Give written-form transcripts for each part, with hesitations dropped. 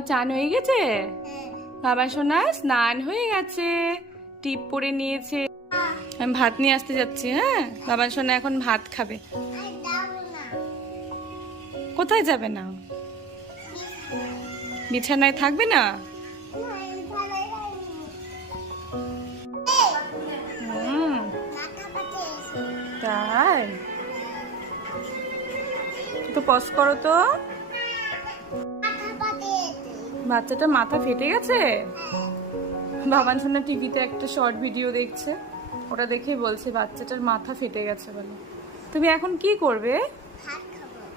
তোমার চান হয়ে গেছে? বাবা সোনা স্নান হয়ে গেছে, টিপ পরে নিয়েছে। আমি ভাত নিয়ে আসতে যাচ্ছি। হ্যাঁ, বাবা সোনা এখন ভাত খাবে। কোথায় যাবে না? বিছানায় থাকবে না? তাই তো পজ করো তো। বাচ্চাটা মাথা ফেটে গেছে। বাবান সোনা টিভিতে একটা শর্ট ভিডিও দেখছে, ওটা দেখেই বলছে বাচ্চাটার মাথা ফেটে গেছে বলে। তুমি এখন কি করবে?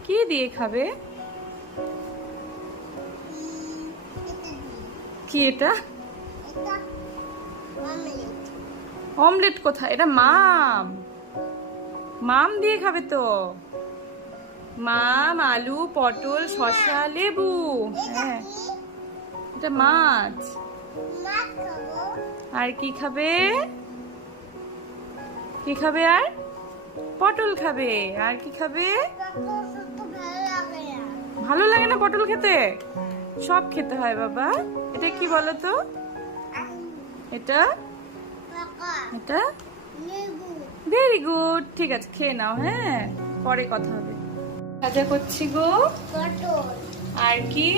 কি দিয়ে খাবে? কি এটা? অমলেট কোথায়? এটা মাম। মাম দিয়ে খাবে তো। মাম, আলু, পটল, শসা, লেবু। হ্যাঁ, এটা মাছ। আর কি খাবে? কি খাবে? আর পটল খাবে। আর কি খাবে? ভালো লাগে না পটল খেতে? সব খেতে হয় বাবা। এটা কি বলো তো? এটা এটা ভেরি গুড। ঠিক আছে, খেয়ে নাও। হ্যাঁ, পরে কথা হবে। ভাজা করছি গো। আর কি?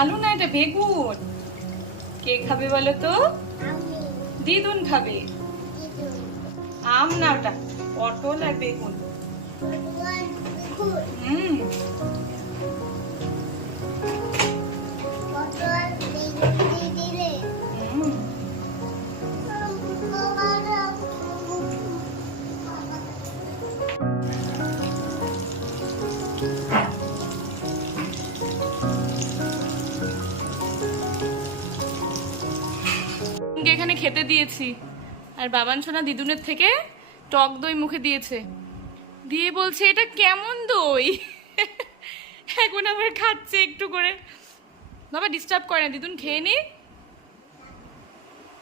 আলু না, এটা বেগুন। কে খাবে বলো তো? দিদুন খাবে। আম না, ওটা পটল আর বেগুন। এখানে খেতে দিয়েছি, আর বাবান সোনা দিদুনের থেকে টক দই মুখে দিয়েছে, দিয়ে বলছে এটা কেমন দই। এখন আবার খাচ্ছে একটু করে। বাবা ডিস্টার্ব করে না, দিদুন খেয়ে নি।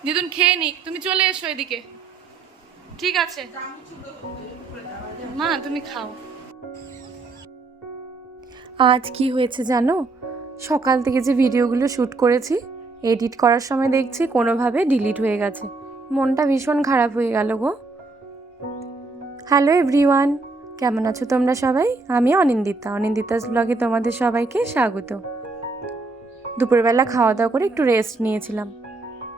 দিদুন খেয়ে নি, তুমি চলে এসো এদিকে। ঠিক আছে মা, তুমি খাও। আজ কি হয়েছে জানো? সকাল থেকে যে ভিডিওগুলো শ্যুট করেছি, এডিট করার সময় দেখছি কোনোভাবে ডিলিট হয়ে গেছে। মনটা ভীষণ খারাপ হয়ে গেল গো। হ্যালো এভরিওয়ান, কেমন আছো তোমরা সবাই? আমি অনিন্দিতাস ব্লগে তোমাদের সবাইকে স্বাগত। দুপুরবেলা খাওয়া দাওয়া করে একটু রেস্ট নিয়েছিলাম,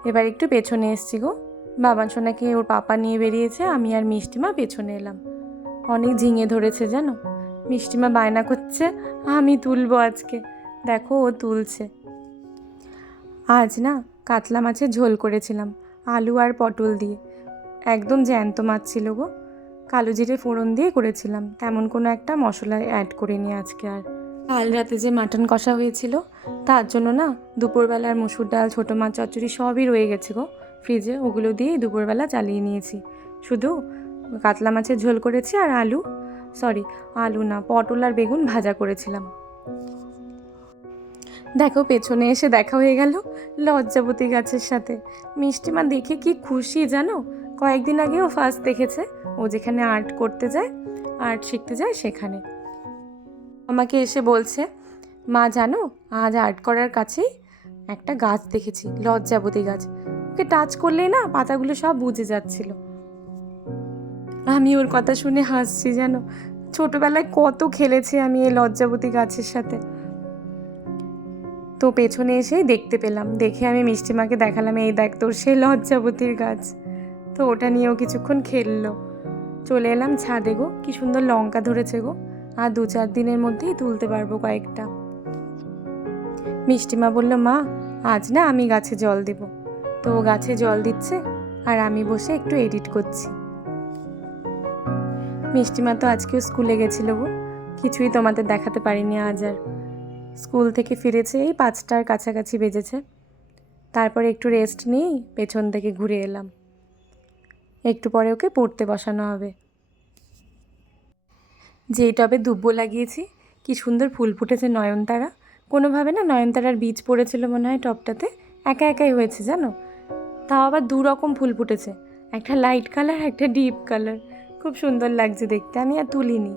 এবার একটু পেছনে এসছি গো। বাবান সোনাকে ওর পাপা নিয়ে বেরিয়েছে, আমি আর মিষ্টিমা পেছনে এলাম। অনেক ঝিঙে ধরেছে জানো। মিষ্টিমা বায়না করছে আমি তুলবো আজকে, দেখো ও তুলছে। আজ না কাতলা মাছের ঝোল করেছিলাম আলু আর পটল দিয়ে, একদম জ্যান্ত মাছ ছিল গো। কালো জিরে ফোড়ন দিয়ে করেছিলাম, তেমন কোনো একটা মশলা অ্যাড করিনি আজকে। আর কাল রাতে যে মাটন কষা হয়েছিল, তার জন্য না দুপুরবেলার মুসুর ডাল, ছোটো মাছ চচ্চড়ি সবই রয়ে গেছে গো ফ্রিজে, ওগুলো দিয়েই দুপুরবেলা চালিয়ে নিয়েছি। শুধু কাতলা মাছের ঝোল করেছি আর আলু না, পটল আর বেগুন ভাজা করেছিলাম। দেখো পেছনে এসে দেখা হয়ে গেল লজ্জাবতী গাছের সাথে। মিষ্টিমা দেখে কি খুশি জানো। কয়েকদিন আগেও ফার্স্ট দেখেছে, ও যেখানে আর্ট করতে যায়, আর্ট শিখতে যায় সেখানে। আমাকে এসে বলছে মা জানো, আজ আর্ট করার কাছেই একটা গাছ দেখেছি, লজ্জাবতী গাছ। ওকে টাচ করলেই না পাতাগুলো সব বুঝে যাচ্ছিল। আমি ওর কথা শুনে হাসছি জানো। ছোটবেলায় কত খেলেছি আমি এই লজ্জাবতী গাছের সাথে। তো পেছনে এসেই দেখতে পেলাম, দেখে আমি মিষ্টিমাকে দেখালাম এই দেখ তোর সেই লজ্জাবতীর গাছ। তো ওটা নিয়েও কিছুক্ষণ খেললো। চলে এলাম ছাদে গো, কি সুন্দর লঙ্কা ধরেছে গো। আর 2-4 দিনের মধ্যেই তুলতে পারবো কয়েকটা। মিষ্টিমা বলল মা আজ না আমি গাছে জল দেব। তো ও গাছে জল দিচ্ছে আর আমি বসে একটু এডিট করছি। মিষ্টিমা তো আজকেও স্কুলে গেছিল গো, কিছুই তোমাদের দেখাতে পারিনি আজ। আর স্কুল থেকে ফিরেছে এই 5টার কাছাকাছি বেজেছে। তারপরে একটু রেস্ট নিয়েই পেছন থেকে ঘুরে এলাম। একটু পরে ওকে পড়তে বসানো হবে। যেই টবে দুব্বো লাগিয়েছি, কি সুন্দর ফুল ফুটেছে নয়নতারা। কোনোভাবে না নয়নতারার বীজ পড়েছিল মনে হয় টবটাতে, একা একাই হয়েছে জানো। তাও আবার 2 রকম ফুল ফুটেছে, একটা লাইট কালার, একটা ডিপ কালার। খুব সুন্দর লাগছে দেখতে, আমি আর তুলিনি।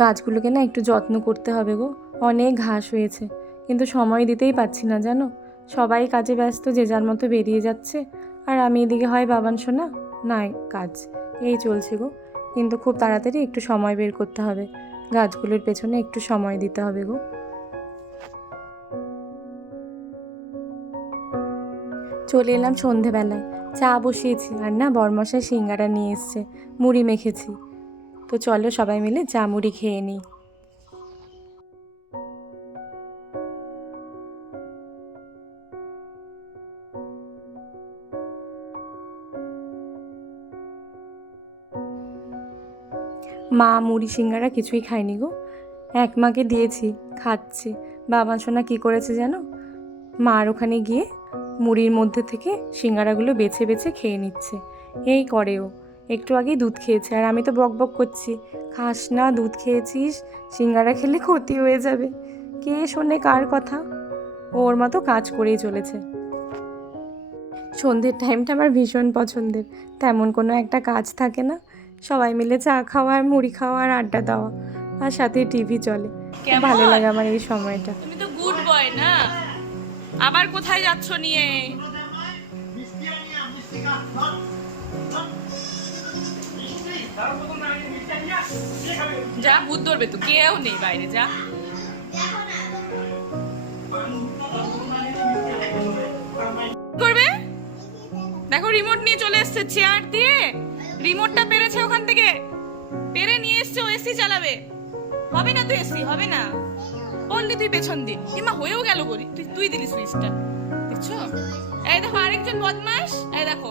গাছগুলোকে না একটু যত্ন করতে হবে গো, অনেক ঘাস হয়েছে, কিন্তু সময় দিতেই পারছি না জানো। সবাই কাজে ব্যস্ত, যে যার মতো বেরিয়ে যাচ্ছে, আর আমি এদিকে হয় বাবান শোনা নাই কাজ, এই চলছে গো। কিন্তু খুব তাড়াতাড়ি একটু সময় বের করতে হবে, গাছগুলোর পেছনে একটু সময় দিতে হবে গো। চলে এলাম সন্ধেবেলায়, চা বসিয়েছি, আর না বরমশাই সিঙ্গারা নিয়ে এসছে, মুড়ি মেখেছি। তো চলো সবাই মিলে চা মুড়ি খেয়ে নিই। মা মুড়ি সিঙ্গারা কিছুই খায়নি গো, এক মাকে দিয়েছি, খাচ্ছে। বাবা সোনা কী করেছে জানো, মার ওখানে গিয়ে মুড়ির মধ্যে থেকে সিঙ্গারাগুলো বেছে বেছে খেয়ে নিচ্ছে। এই করেও একটু আগেই দুধ খেয়েছে, আর আমি তো বক বক করছি, খাস না, দুধ খেয়েছিস, সিঙ্গারা খেলে ক্ষতি হয়ে যাবে। কে শোনে কার কথা, ওর মতো কাজ করেই চলেছে। সন্ধ্যের টাইমটা আমার ভীষণ পছন্দের, তেমন কোনো একটা কাজ থাকে না, সবাই মিলে চা খাওয়া আর মুড়ি খাওয়া আর আড্ডা দেওয়া, আর সাথে টিভি চলে। ভালো লাগে আমার এই সময়টা। তুমি তো গুড বয় না, আবার কোথায় যাচ্ছ নিয়ে? যা, ভূত ধরবে তো, কেউ নেই বাইরে, যা। করবে দেখো, রিমোট নিয়ে চলে এসছে, চেয়ার দিয়ে রিমোটটা পেরেছে ওখান থেকে, পেরে নিয়ে এসছে, ও এসি চালাবে। হবে না তো, এসি হবে না, বললি তুই পেছন দিন, কিমা হয়েও গেল বলি, তুই দিলি সুইচটা, দেখছো? এই দেখো আরেকজন বদমাস, এই দেখো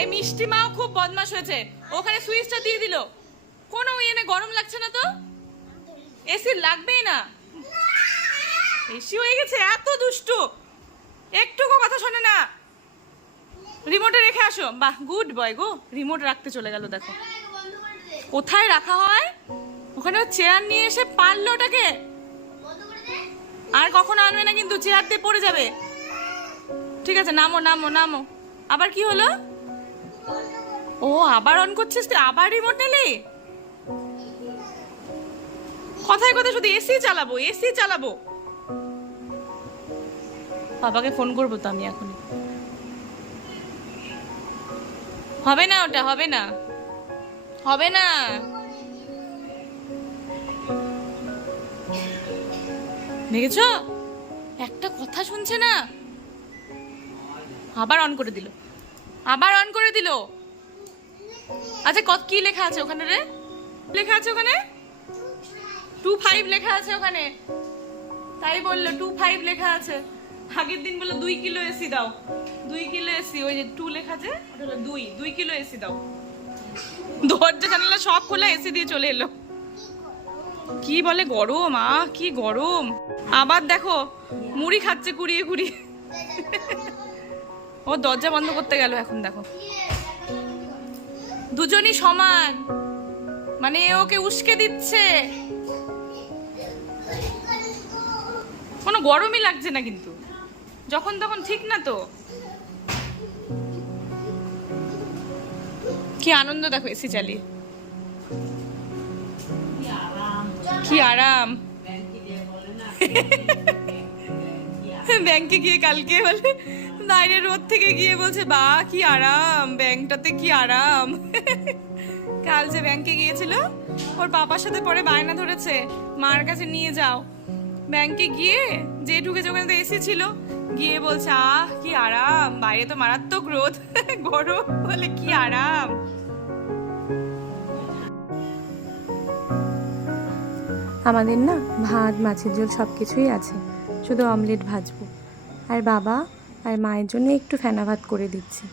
এই মিষ্টি মাও খুব বদমাস হয়েছে, ওখানে সুইচটা দিয়ে দিল। কোনো ইয়ে গরম লাগছে না তো, এসি লাগবেই না, এসি হয়ে গেছে, এত দুষ্টু, একটুকু কথা শোনে না। রিমোটে রেখে আসো, বাহ গুড বয় গো, রিমোট রাখতে চলে গেল, দেখো কোথায় রাখা হয়, ওখানে চেয়ার নিয়ে এসে পারলো ওটাকে, আর কখনো আনবে না কিন্তু, চেয়ার দিয়ে পড়ে যাবে। ঠিক আছে, নামো নামো নামো। আবার কি হলো? ও আবার অন করছিস তুই, আবার রিমোট নিলি? কথায় কথায় শুধু এসি চালাবো, এসি চালাবো। বাবাকে ফোন করবো তো আমি এখনই। হবে না, ওটা হবে না, হবে না। দেখেছো, একটা কথা শুনছে না, আবার অন করে দিল, আবার অন করে দিল। আচ্ছা কত কি লেখা আছে ওখানে রে, লেখা আছে ওখানে 25 লেখা আছে ওখানে, তাই বললো 25 লেখা আছে। আগের দিন বললো 2 কিলো এসি দাও, 2 কিলো এসি, ওই যে 2 লেখা আছে ওটা হলো 2 কিলো এসি দাও। দরজা জানালা সব খোলা, এসি দিয়ে চলে এলো। কি বলে গরম, কি গরম। আবার দেখো মুড়ি খাচ্ছে কুড়িয়ে কুড়িয়ে, ও দরজা বন্ধ করতে গেল এখন, দেখো দুজনই সমান, মানে ওকে উস্কে দিচ্ছে, কোনো গরমই লাগছে না কিন্তু, যখন তখন ঠিক না তো। কি আনন্দ দেখো এসি চালিয়ে, কি আরাম। ব্যাংকে গিয়ে কালকে বলে, বাইরে রোদ থেকে গিয়ে বলছে বা কি আরাম, ব্যাংকটাতে কি আরাম। কাল যে ব্যাংকে গিয়েছিল, ওর পাপার সাথে পরে বায়না ধরেছে মার কাছে নিয়ে যাও, ব্যাংকে গিয়ে যে ঢুকেছে ওখানে তো এসি ছিল, গিয়ে বলছে কি আরাম, বাইরে তো মারাত্মক রোদ, গরম, বলে কি আরাম। আমাদের না ভাত, মাছের ঝোল সব কিছুই আছে, শুধু অমলেট ভাজবো, আর বাবা আর মায়ের জন্য একটু ফেনা ভাত করে দিচ্ছি।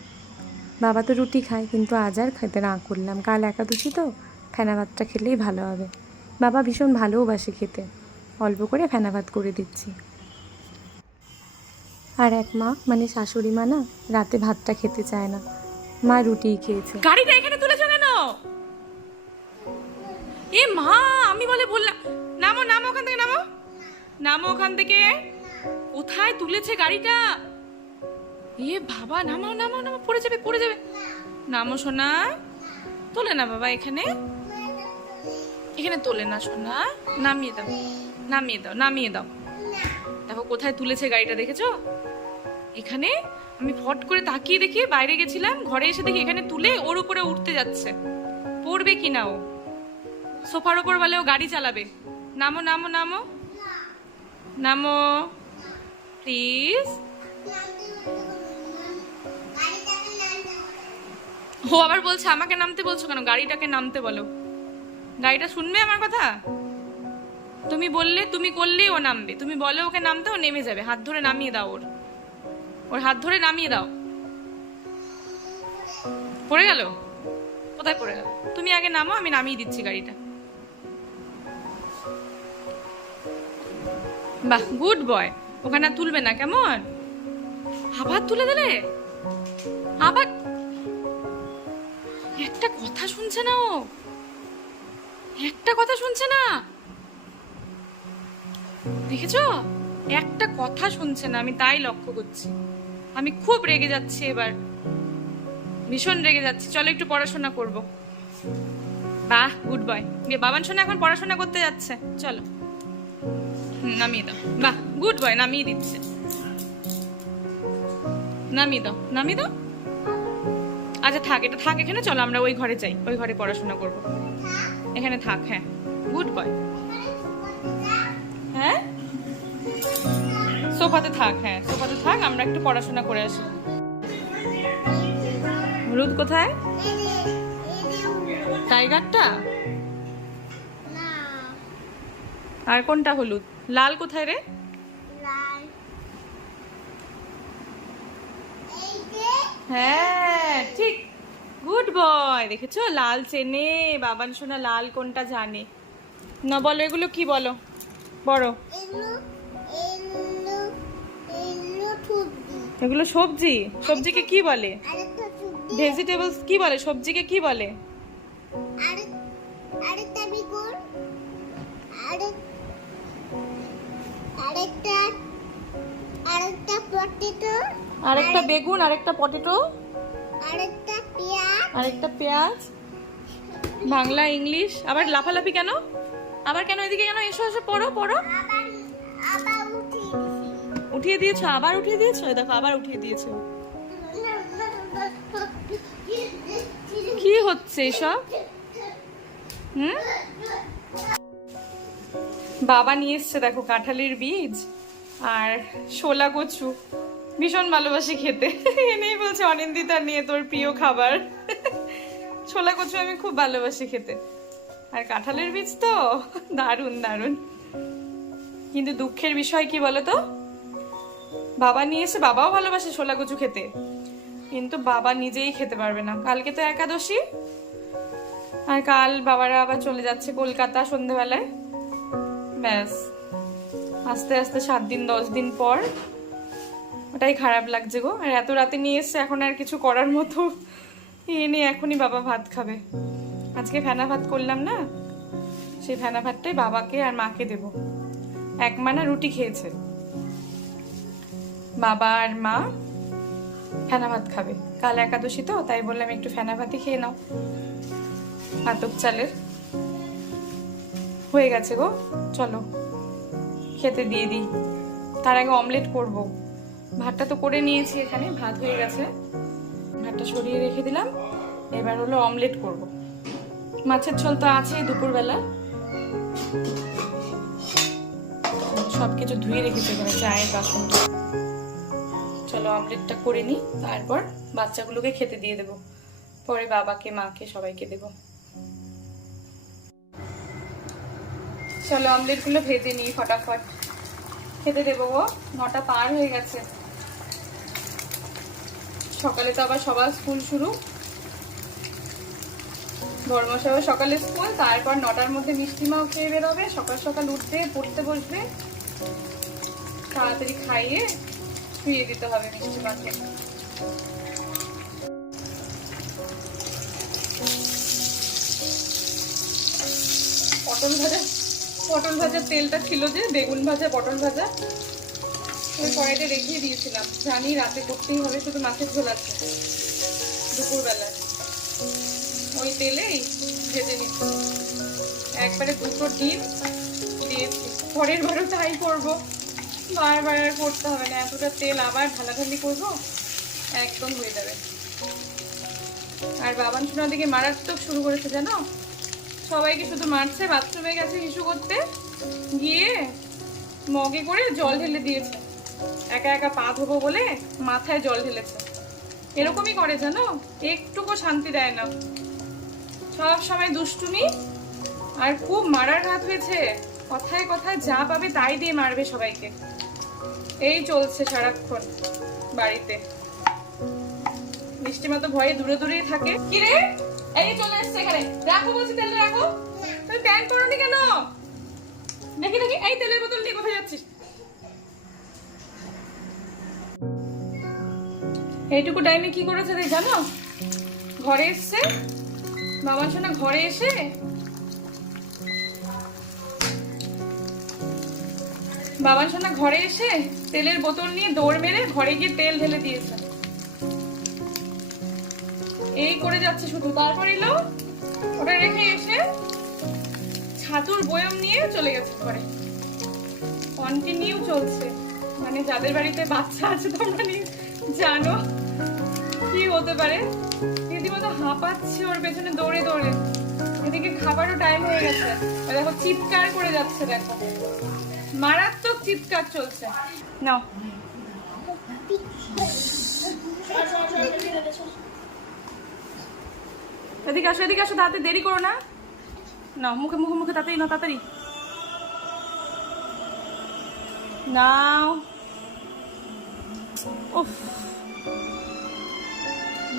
বাবা তো রুটি খায়, কিন্তু আজ আর খেতে না করলাম, কাল একাদশী তো, ফেনা ভাতটা খেলেই ভালো হবে। বাবা ভীষণ ভালোবাসে খেতে, অল্প করে ফেনা ভাত করে দিচ্ছি। আর এক মা মানে শাশুড়ি মা না রাতে ভাতটা খেতে চায় না, মা রুটিই খেয়েছে। গাড়িটা এখানে তুলেছো কেন? এ মা, আমি বললাম নামো নামো ওখান থেকে, নামো নামো ওখান থেকে, কোথায় তুলেছে গাড়িটা? এ বাবা, নামাও নামাও নামাও, পড়ে যাবে পড়ে যাবে, নামো সোনা, তোলে না বাবা, এখানে এখানে তোলে না সোনা, নামিয়ে দাও। নামিয়ে দাও, নামিয়ে দাও। দেখো কোথায় তুলেছে গাড়িটা, দেখেছো? এখানে আমি ফট করে তাকিয়ে দেখি, বাইরে গেছিলাম, ঘরে এসে দেখি এখানে তুলে ওর উপরে উঠতে যাচ্ছে। পড়বে কি না ও? সোফার ওপর বলে ও গাড়ি চালাবে। নামো নামো নামো নামো প্লিজ। ও আবার বলছে আমাকে নামতে বলছো কেন? গাড়িটাকে নামতে বলো। গাড়িটা শুনবে আমার কথা? তুমি বললে, তুমি করলেই ও নামবে। তুমি বলে ওকে নামতে, ও নেমে যাবে। হাত ধরে নামিয়ে দাও ওর, ওর হাত ধরে নামিয়ে দাও। পড়ে গেল? কোথায় পড়ে গেল? তুমি আগে নামো, আমি নামিয়ে দিচ্ছি গাড়িটা। বাহ, গুড বয়। ওখানে আর তুলবে না, কেমন? আবার তুলে দিলে, আবার। একটা কথা শুনছে না ও, একটা কথা শুনছে না, দেখেছো? একটা কথা শুনছে না, আমি তাই লক্ষ্য করছি। আমি খুব রেগে যাচ্ছি এবার, ভীষণ রেগে যাচ্ছি। চলো একটু পড়াশোনা করব। বাহ, গুড বয়। বাবান সোনা এখন পড়াশোনা করতে যাচ্ছে, চলো। নামিয়ে দাও। বাহ, গুড বয়, নামিয়ে দিচ্ছে। নামিয়ে দাও, নামিয়ে দাও। আচ্ছা থাক, এটা থাক এখানে। চলো আমরা ওই ঘরে যাই, ওই ঘরে পড়াশোনা করব। এখানে থাক। হ্যাঁ, গুড বয়। হ্যাঁ, সোফাতে থাক। হ্যাঁ, সোফাতে থাক, আমরা একটু পড়াশোনা করে আসি। হলুদ কোথায়? টাইগারটা? আর কোনটা হলুদ? লাল কোথায় রে? হ্যাঁ ঠিক, গুড বয়। দেখেছো, লাল চেনে। বাবান সোনা লাল কোনটা জানে না। বলো এগুলো কি? বলো বড়। এগুলো সবজি। সবজিকে কি বলে? ভেজিটেবলস কি বলে? সবজিকে কি বলে? আরেকটা বেগুন, আরেকটা পটেটো, আরেকটা পেঁয়াজ। বাংলা, ইংলিশ। আবার লাফালাফি কেন? আবার কেন? এদিকে কেন? এসো এসো, পড়ো পড়ো। উঠিয়ে দিয়েছো? আবার উঠিয়ে দিয়েছো? দেখো আবার উঠিয়ে দিয়েছো। কি হচ্ছে এসব? বাবা নিয়ে এসছে দেখো কাঁঠালের বীজ আর শোলা কচু। ভীষণ ভালোবাসি খেতে। এনেই বলছে অনিন্দিতা নিয়ে তোর প্রিয় খাবার। ছোলা কচু আমি খুব ভালোবাসি খেতে, আর কাঁঠালের বীজ তো দারুণ দারুণ। কিন্তু দুঃখের বিষয় কি বলতো, বাবা নিয়ে এসে, বাবাও ভালোবাসে ছোলা কচু খেতে, কিন্তু বাবা নিজেই খেতে পারবে না। কালকে তো একাদশী, আর কাল বাবারা আবার চলে যাচ্ছে কলকাতা সন্ধেবেলায়। ব্যাস, আস্তে আস্তে 7 দিন 10 দিন পর। ওটাই খারাপ লাগছে গো। আর এত রাতে নিয়ে এসছে, এখন আর কিছু করার মতো এনে এখনই বাবা ভাত খাবে। আজকে ফেনা ভাত করলাম না, সেই ফেনা ভাতটাই বাবাকে আর মাকে দেব। 1 মানা রুটি খেয়েছে, বাবা আর মা ফেনা ভাত খাবে। কাল একাদশী তো, তাই বললাম একটু ফেনা ভাতই খেয়ে নাও, আতপ চালের। হয়ে গেছে গো, চলো খেতে দিয়ে দিই। তার আগে অমলেট করব। ভাতটা তো করে নিয়েছি, এখানে ভাত হয়ে গেছে, ভাতটা সরিয়ে রেখে দিলাম। এবার হলো অমলেট করব। মাছের ঝোল তো আছেই দুপুরবেলা, সবকিছু ধুয়ে রেখেছি এখানে, চায়ের বাসন। চলো অমলেটটা করে নিই, তারপর বাচ্চাগুলোকে খেতে দিয়ে দেবো, পরে বাবাকে মাকে সবাইকে দেব। চলো অমলেটগুলো ভেজে নিই ফটাফট, খেতে দেবো গো। 9টা পার হয়ে গেছে। সকালে তো আবার সবার স্কুল শুরু, বড়মশাইও সকালে স্কুল, তারপর 9টার মধ্যে মিষ্টিমাও খেয়ে বেরোবে। সকাল সকাল উঠবে, পড়তে বসবে, তাড়াতাড়ি খাইয়ে শুয়ে দিতে হবে মিষ্টিমাকে। পটল ভাজার তেলটা ছিল যে, বেগুন ভাজা পটল ভাজা, ওই কড়াইতে রেখে দিয়েছিলাম। জানি রাতে করতেই হবে, শুধু মাছের ঝোল আছে দুপুরবেলা। ওই তেলেই ভেজে নিচ্ছি। একবারে 2টো ডিম দিয়েছি। পরের বারও তাই করবো, বারবার আর করতে হবে না, এতটা তেল আবার ঢালাঢালি করবো, একদম হয়ে যাবে। আর বাবান সোনার দিকে মারাত্মক শুরু করেছে জানো, সবাইকে শুধু মারছে, বাথরুমে গেছে হিসু করতে গিয়ে মগে করে জল ঢেলে দিয়েছে, একা একা পা ধোবো বলে মাথায় জল ঢেলেছে। এরকমই করে জানো, একটুকু শান্তি দেয় না, সব সময় দুষ্টুমি, আর খুব মারার হাত হয়েছে, কথায় কথায় যা পাবে তাই দিয়ে মারবে সবাইকে। এই চলছে সারাক্ষণ বাড়িতে। মিষ্টি মতো ভয়ে দূরে দূরেই থাকে। কি রে, এই চলে এসছে এখানে, রাখো বলছি, তেল রাখো। তুমি প্যান্ট পরোনি কেন? দেখি দেখি, এই তেলের বোতল নিয়ে কোথায় যাচ্ছিস? এইটুকু টাইমে কি করেছে রে জানো, ঘরে এসছে বাবার সোনা, ঘরে এসে বাবার সোনা ঘরে এসে তেলের বোতল নিয়ে দৌড় মেরে ঘরে গিয়ে তেল ঢেলে দিয়েছে। এই করে যাচ্ছে শুধু। তারপর এলো, ওটা রেখে এসে ছাতুর বয়ম নিয়ে চলে গেছে ঘরে। কন্টিনিউ চলছে, মানে যাদের বাড়িতে বাচ্চা আছে তোমরা জানো কি হতে পারে। রীতিমতো হাঁপাচ্ছে ওর পেছনে দৌড়ে দৌড়ে। এদিকে খাবারও টাইম হয়ে গেছে, দেখো চিৎকার করে যাচ্ছে, দেখো মারাত্মক চিৎকার চলছে। নাও এদিকে আসো, এদিকে আসো, তাড়াতাড়ি, দেরি করো না। নাও মুখে মুখে মুখে তাড়াতাড়ি নাও, তাড়াতাড়ি নাও। উফ,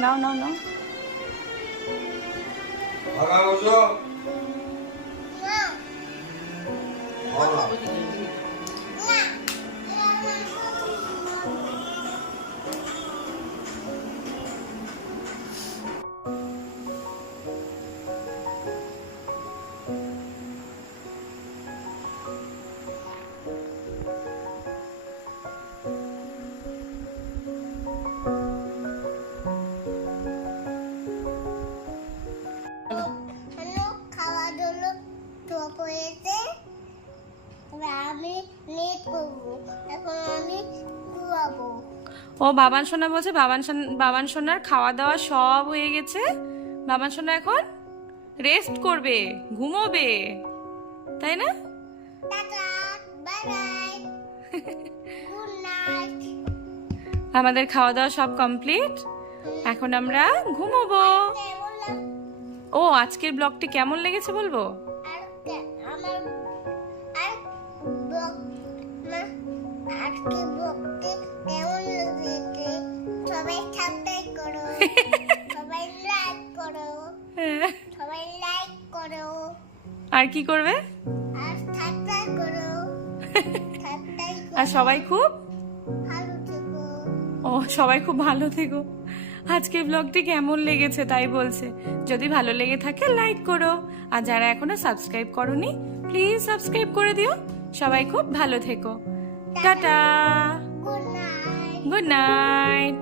নাও নাও নাও। ও বাবান সোনা বলছে বাবান সোনার খাওয়া দাওয়া সব হয়ে গেছে, বাবান সোনা এখন রেস্ট করবে, ঘুমোবে, তাই না? আমাদের খাওয়া দাওয়া সব কমপ্লিট, এখন আমরা ঘুমোবো। ও আজকের ব্লগটি কেমন লেগেছে বলবো? আর কি করবে? আর সবাই খুব ভালো থেকো। আজকের ব্লগটি কেমন লেগেছে তাই বলছে। যদি ভালো লেগে থাকে লাইক করো, আর যারা এখনো সাবস্ক্রাইব করোনি প্লিজ সাবস্ক্রাইব করে দিও। সবাই খুব ভালো থেকো, টাটা, গুড নাইট।